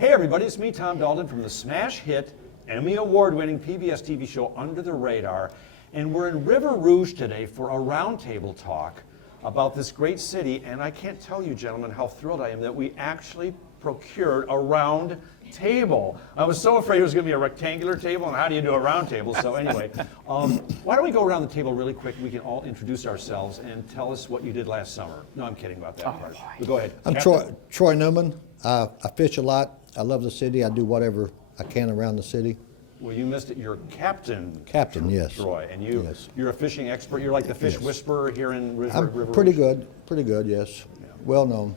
Hey everybody, it's me, Tom Dalton, from the smash hit, Emmy Award-winning PBS TV show Under the Radar, and we're in River Rouge today for a roundtable talk about this great city, and I can't tell you, gentlemen, how thrilled I am that we actually procured a round table. I was so afraid it was going to be a rectangular table, and how do you do a round table? So anyway, why don't we go around the table really quick? We can all introduce ourselves and tell us what you did last summer. No, I'm kidding about that part. But go ahead. I'm Troy Newman. I fish a lot. I love the city. I do whatever I can around the city. Well, you missed it. You're captain. Captain, yes. Troy, and you're a fishing expert. You're like the fish whisperer here in River I'm pretty Rouge. pretty good, yes. Yeah. Well known.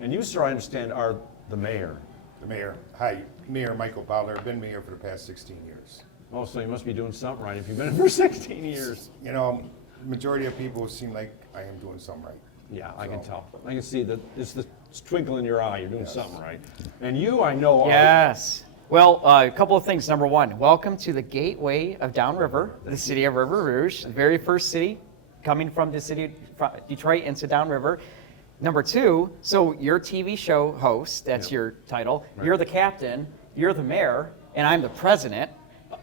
And you, sir, I understand, are the mayor. The mayor. Hi, Mayor Michael Bowler. I've been mayor for the past 16 years. Oh, so you must be doing something right if you've been for 16 years. You know, majority of people seem like I am doing something right. Yeah, I can tell. I can see that it's the twinkle in your eye. You're doing something right. And you, I know, are. Yes. Well, a couple of things. Number one, welcome to the gateway of Downriver, the city of River Rouge, the very first city coming from the city of Detroit into Downriver. Number two, so you're a TV show host, that's your title. Right. You're the captain, you're the mayor, and I'm the president.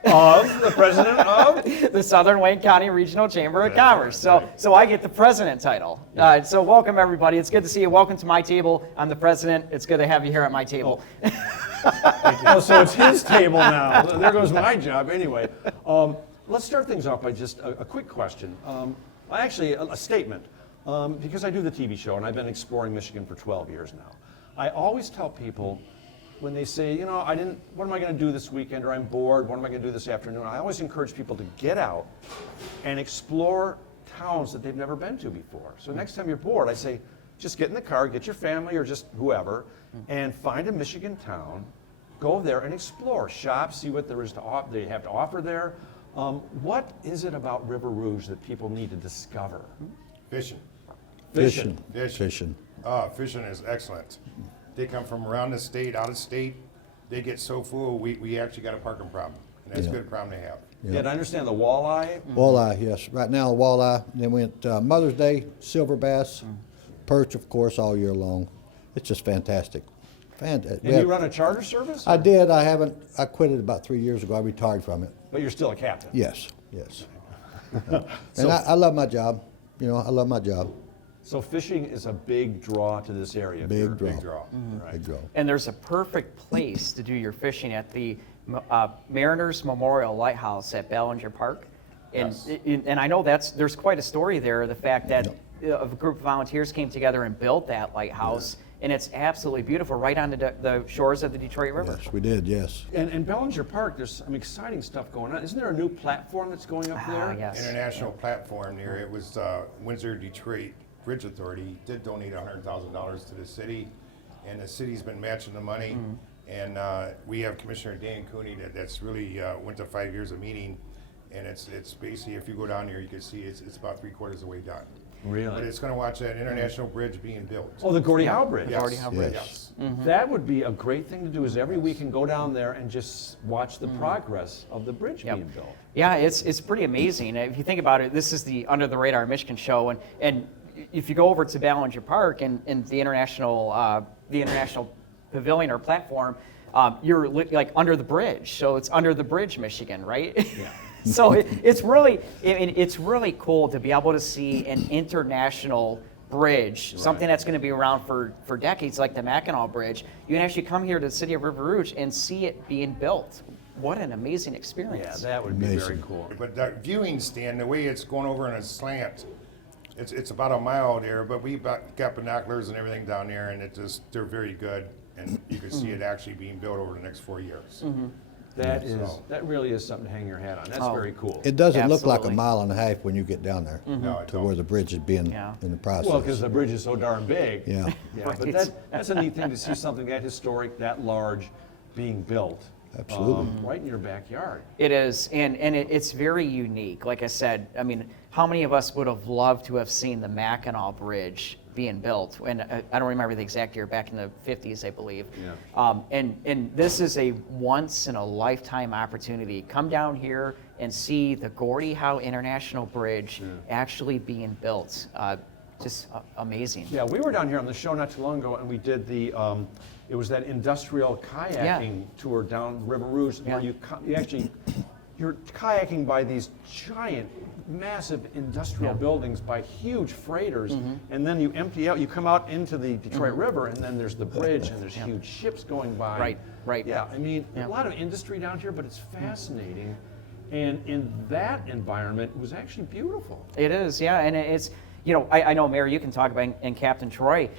The president of? The Southern Wayne County Regional Chamber of Commerce. So I get the president title. Yeah. So welcome everybody. It's good to see you. Welcome to my table. I'm the president. It's good to have you here at my table. Oh, so it's his table now. There goes my job. Anyway, let's start things off by just a quick question. Actually, a statement. Because I do the TV show and I've been exploring Michigan for 12 years now. I always tell people when they say, you know, what am I going to do this weekend, or I'm bored, what am I going to do this afternoon? I always encourage people to get out and explore towns that they've never been to before. So next time you're bored, I say, just get in the car, get your family or just whoever, and find a Michigan town, go there and explore, shop, see what there is they have to offer there. What is it about River Rouge that people need to discover? Fishing. Fishing. Fishing is excellent. They come from around the state, out of state. They get so full, we actually got a parking problem. And that's a good problem to have. Yeah, I understand the walleye. Walleye, yes. Right now, walleye. Then we went Mother's Day, silver bass, perch, of course, all year long. It's just fantastic. Fantastic. And you run a charter service? I did. I quit it about 3 years ago. I retired from it. But you're still a captain? Yes, yes. And I love my job. You know, I love my job. So fishing is a big draw to this area. Big draw. Big draw. Right. Big draw. And there's a perfect place to do your fishing at the Mariners Memorial Lighthouse at Ballinger Park. And, Yes. and I know there's quite a story there, the fact that a group of volunteers came together and built that lighthouse. And it's absolutely beautiful, right on the shores of the Detroit River. Yes, we did, yes. And in Ballinger Park, there's some exciting stuff going on. Isn't there a new platform that's going up there? Yes. International platform there. It was Windsor Detroit Bridge Authority did donate $100,000 to the city, and the city's been matching the money. And we have Commissioner Dan Cooney that's really went to 5 years of meeting, and it's basically, if you go down there, you can see it's about 3/4 of the way done. Really? But it's going to watch that international bridge being built. Oh, the Gordie Howe Bridge. Yes. Gordie Howe Bridge. Yes. That would be a great thing to do, is every week and go down there and just watch the progress of the bridge being built. Yeah, it's pretty amazing. If you think about it, this is the Under the Radar Michigan show, and if you go over to Ballinger Park and the international pavilion or platform, you're like under the bridge. So it's Under the Bridge, Michigan, right? Yeah. So it's really cool to be able to see an international bridge, something that's going to be around for decades, like the Mackinac Bridge. You can actually come here to the city of River Rouge and see it being built. What an amazing experience. Yeah, that would be very cool. But that viewing stand, the way it's going over in a slant, it's about a mile there, but we got binoculars and everything down there, and they're very good, and you can see it actually being built over the next 4 years. That really is something to hang your hat on. That's very cool. It doesn't look like a Absolutely. mile and a half when you get down there No, it to where the bridge is being in the process. Well, because the bridge is so darn big. Yeah. Yeah, but that's a neat thing to see something that historic, that large, being built. Absolutely. Right in your backyard. It is, and it's very unique. Like I said, I mean, how many of us would have loved to have seen the Mackinac Bridge being built? And I don't remember the exact year, back in the 50s, I believe. Yeah. And this is a once in a lifetime opportunity. Come down here and see the Gordie Howe International Bridge actually being built. Just amazing. Yeah, we were down here on the show not too long ago, and we did the it was that industrial kayaking tour down River Rouge where Yeah. you're kayaking by these giant, massive industrial buildings by huge freighters, and then you empty out, you come out into the Detroit River, and then there's the bridge, and there's huge ships going by. Right, right. Yeah, I mean, Yeah. a lot of industry down here, but it's fascinating. And in that environment, it was actually beautiful. It is, yeah, and it's, I know, Mayor, you can talk about, and Captain Troy,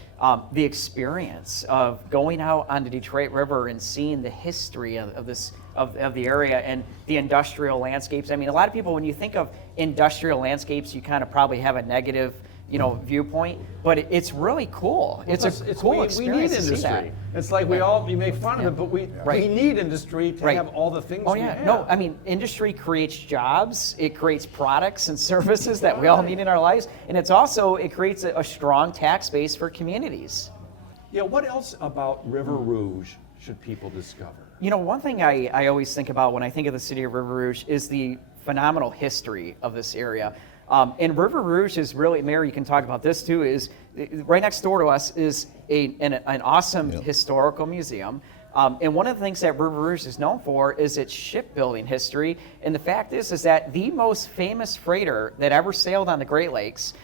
the experience of going out on the Detroit River and seeing the history of the area and the industrial landscapes. I mean, a lot of people, when you think of industrial landscapes, you kind of probably have a negative, viewpoint, but it's really cool. It's a cool experience we need to see that. industry. It's like we make fun of it, but we need industry to Right. have all the things Oh we yeah, have. no, I mean, industry creates jobs, it creates products and services that we all need in our lives, and it creates a strong tax base for communities. Yeah, what else about River Rouge should people discover? One thing I always think about when I think of the city of River Rouge is the phenomenal history of this area. And River Rouge is really, Mayor, you can talk about this too, is right next door to us is an awesome historical museum. And one of the things that River Rouge is known for is its shipbuilding history. And the fact is that the most famous freighter that ever sailed on the Great Lakes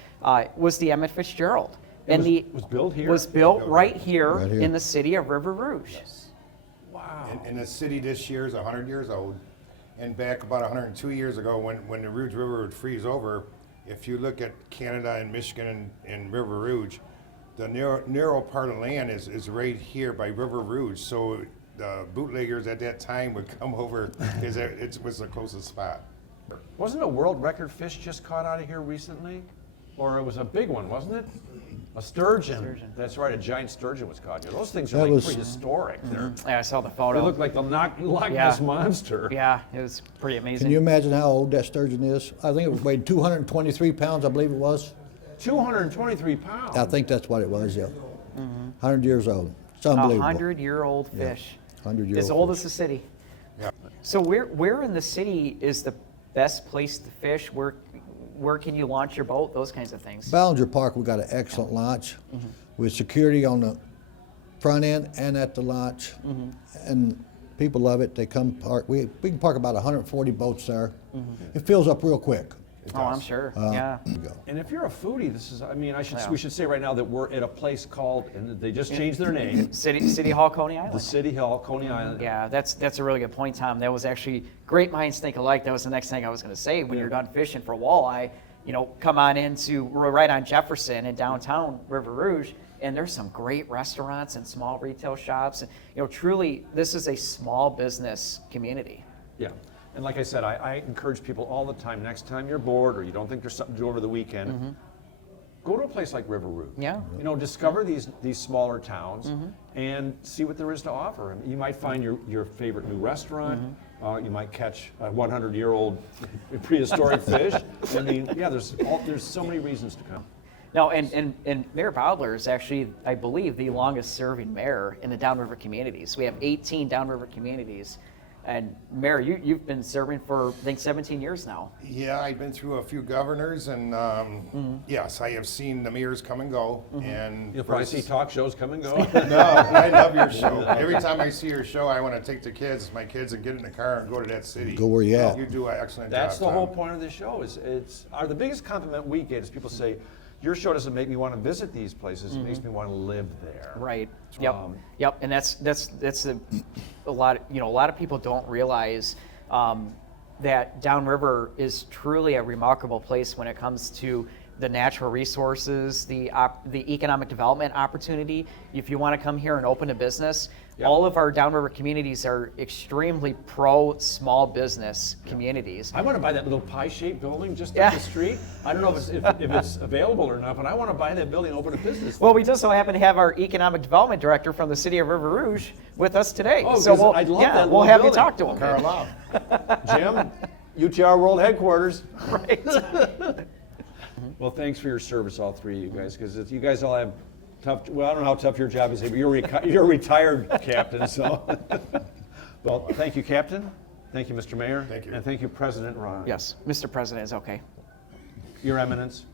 was the Emmett Fitzgerald. Was built here? Was built right here Right here. in the city of River Rouge. Wow. And the city this year is 100 years old. And back about 102 years ago, when the Rouge River would freeze over, if you look at Canada and Michigan and River Rouge, the narrow part of land is right here by River Rouge. So the bootleggers at that time would come over because it was the closest spot. Wasn't a world record fish just caught out of here recently? Or it was a big one, wasn't it? A sturgeon. That's right, a giant sturgeon was caught here. Those things are That like was- prehistoric. Yeah, I saw the They photo. look like the Loch Ness Yeah. monster. Yeah, it was pretty amazing. Can you imagine how old that sturgeon is? I think it weighed 223 pounds, I believe it was. 223 pounds. I think that's what it was, yeah. 100 years old. It's unbelievable. 100-year-old fish. 100-year-old As old fish. as the city. Yeah. So where in the city is the best place to fish? Where can you launch your boat? Those kinds of things. Ballinger Park, we got an excellent launch with security on the front end and at the launch. And people love it. They come park. We can park about 140 boats there. It fills up real quick. Oh, I'm sure. Yeah. There you go. And if you're a foodie, this is, I mean, Yeah. we should say right now that we're at a place called, and they just changed their name, City Hall, Coney the Island. City Hall, Coney Island. Yeah, that's a really good point, Tom. That was actually great minds think alike. That was the next thing I was going to say. When you're done fishing for walleye, come on into we're right on Jefferson in downtown River Rouge, and there's some great restaurants and small retail shops. And truly, this is a small business community. Yeah. And like I said, I encourage people all the time, next time you're bored or you don't think there's something to do over the weekend, go to a place like River Rouge. Yeah. Discover these smaller towns and see what there is to offer. I mean, you might find your favorite new restaurant. You might catch a 100-year-old prehistoric fish. I mean, yeah, there's so many reasons to come. No, and Mayor Bowdler is actually, I believe, the longest serving mayor in the Downriver communities. We have 18 Downriver communities. And Mayor, you've been serving for, I think, 17 years now. Yeah, I've been through a few governors, and yes, I have seen the mayors come and go. And You'll probably see talk shows come and go. No, I love your show. Every time I see your show, I want to take my kids, and get in the car and go to that city. Go where you at. You do an excellent That's job. the whole Tom. point of this show. The biggest compliment we get is people say, your show doesn't make me want to visit these places. It makes me want to live there. Right. Yep. Yep. And that's a lot. A lot of people don't realize that Downriver is truly a remarkable place when it comes to the natural resources, the economic development opportunity. If you want to come here and open a business, all of our Downriver communities are extremely pro small business communities. I want to buy that little pie-shaped building just up the street. I don't know if it's available or not, but I want to buy that building and open a business. Well, we just so happen to have our economic development director from the city of River Rouge with us today. Oh, so 'cause I'd love that we'll little have you building. talk to him. Carlisle. Jim, UTR World Headquarters. Right. Well, thanks for your service, all three of you guys, because you guys all have tough. Well, I don't know how tough your job is, but you're a retired captain, so. Well, thank you, Captain. Thank you, Mr. Mayor. Thank you. And thank you, President Ron. Yes, Mr. President is okay. Your Eminence.